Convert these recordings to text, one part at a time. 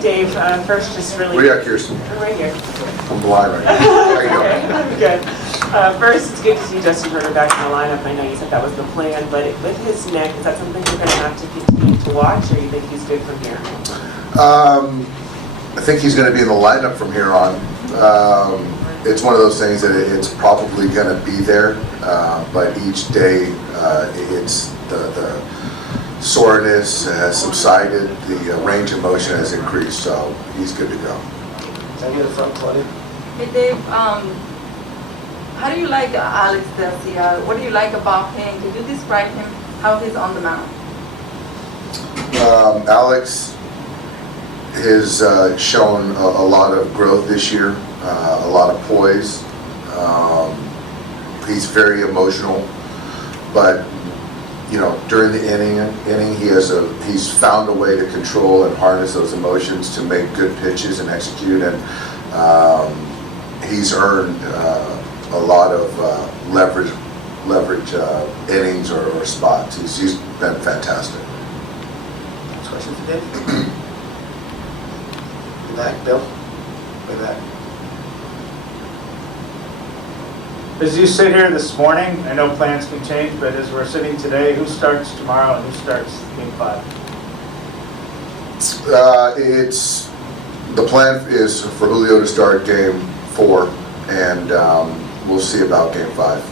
Hey Dave, first just really... Where are you at, Kirsten? Right here. I'm blind right now. How you doing? I'm good. First, it's good to see Justin Herder back in the lineup. I know you said that was the plan, but with his neck, is that something you're going to have to continue to watch, or you think he's good from here? I think he's going to be in the lineup from here on. It's one of those things that it's probably going to be there, but each day it's the soreness has subsided, the range of motion has increased, so he's good to go. Can I get a front, Claudia? Hey Dave, how do you like Alex Garcia? What do you like about him? Could you describe him, how he's on the mound? Alex has shown a lot of growth this year, a lot of poise. He's very emotional, but you know, during the inning, he's found a way to control and harness those emotions to make good pitches and execute, and he's earned a lot of leverage innings or spots. He's been fantastic. Next question for Dave. Way back, Bill. Way back. As you sit here this morning, I know plans can change, but as we're sitting today, who starts tomorrow and who starts Game 5? The plan is for Julio to start Game 4, and we'll see about Game 5.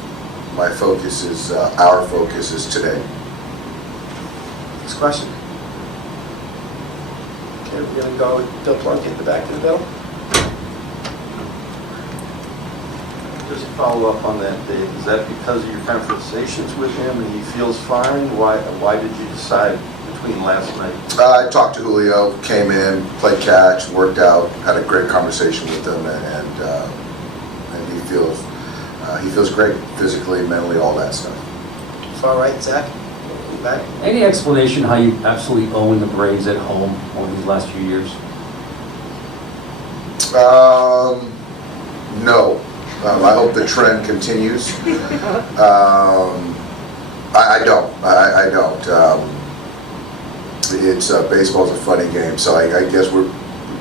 Our focus is today. Next question. Okay, we're going to go with Bill Plunk in the back of the bill. Just to follow up on that, Dave, is that because of your conversations with him and he feels fine? Why did you decide between last night? I talked to Julio, came in, played catch, worked out, had a great conversation with him, and he feels great physically, mentally, all that stuff. Far right, Zach. Back. Any explanation how you absolutely own the Braves at home over these last few years? No. I hope the trend continues. I don't. It's baseball's a funny game, so I guess we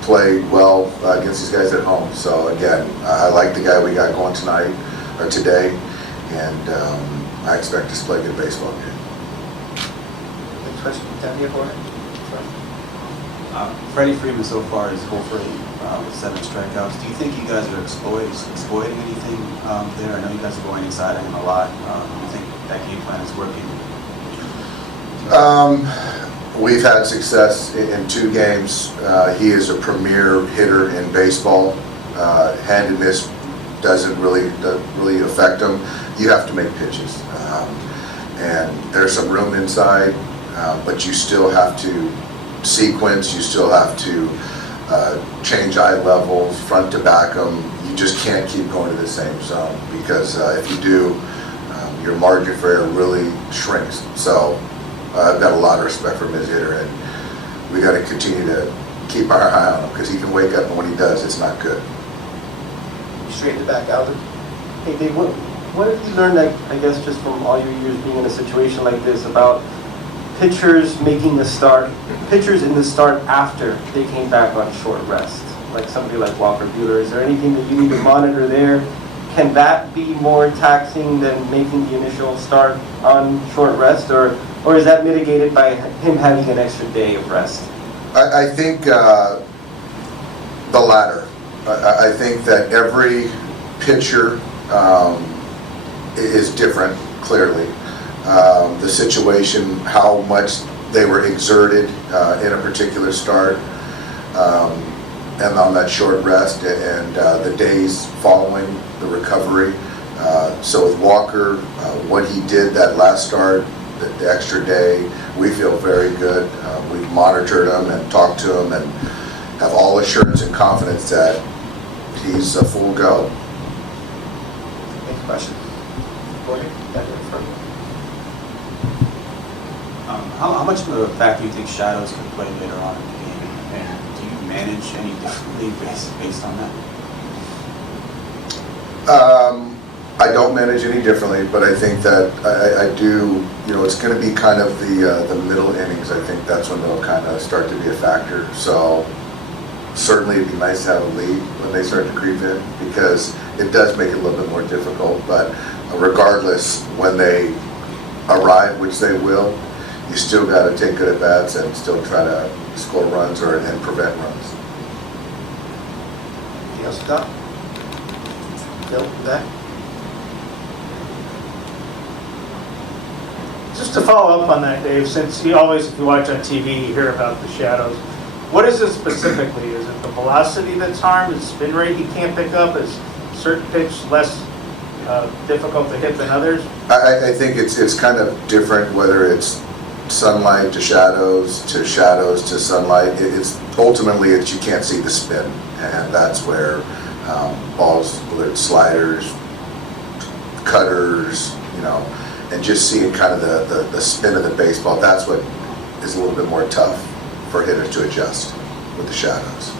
play well against these guys at home. So again, I like the guy we got going tonight or today, and I expect us to play a good baseball game. Next question, down here, board. Freddie Freeman so far is 0 for 8 with 7 strikeouts. Do you think you guys are exploiting anything there? I know you guys are going inside of him a lot. Do you think that game plan is working? We've had success in 2 games. He is a premier hitter in baseball. Hand and miss doesn't really affect him. You have to make pitches, and there's some room inside, but you still have to sequence. You still have to change eye levels, front to back them. You just can't keep going to the same zone, because if you do, your margin for error really shrinks. So I've got a lot of respect for him as a hitter, and we got to continue to keep our eye on him, because he can wake up, and when he does, it's not good. Straight in the back, Alvin. Hey Dave, what have you learned, I guess, just from all your years being in a situation like this, about pitchers making the start, pitchers in the start after they came back on short rest, like somebody like Walker Buehler? Is there anything that you need to monitor there? Can that be more taxing than making the initial start on short rest, or is that mitigated by him having an extra day of rest? I think the latter. I think that every pitcher is different, clearly. The situation, how much they were exerted in a particular start, and on that short rest, and the days following the recovery. So with Walker, what he did that last start, the extra day, we feel very good. We've monitored him and talked to him, and have all assurance and confidence that he's a full go. Next question. Board here, back in front. How much of a factor do you think shadows can play later on in the game? And do you manage any differently based on that? I don't manage any differently, but I think that I do, you know, it's going to be kind of the middle innings. I think that's when they'll kind of start to be a factor. So Certainly, it'd be nice to have a lead when they start to creep in, because it does make it a little bit more difficult. But regardless, when they arrive, which they will, you still got to take good at bats and still try to score runs and prevent runs. Anything else, Doc? Bill, that? Just to follow up on that, Dave, since you always, if you watch on TV, you hear about the shadows. What is it specifically? Is it the velocity that's harmed? Is spin rate he can't pick up? Is certain pitch less difficult to hit than others? I think it's kind of different, whether it's sunlight to shadows to sunlight. It's ultimately you can't see the spin, and that's where balls, whether it's sliders, cutters, and just seeing kind of the spin of the baseball. That's what is a little bit more tough for hitters to adjust with the shadows.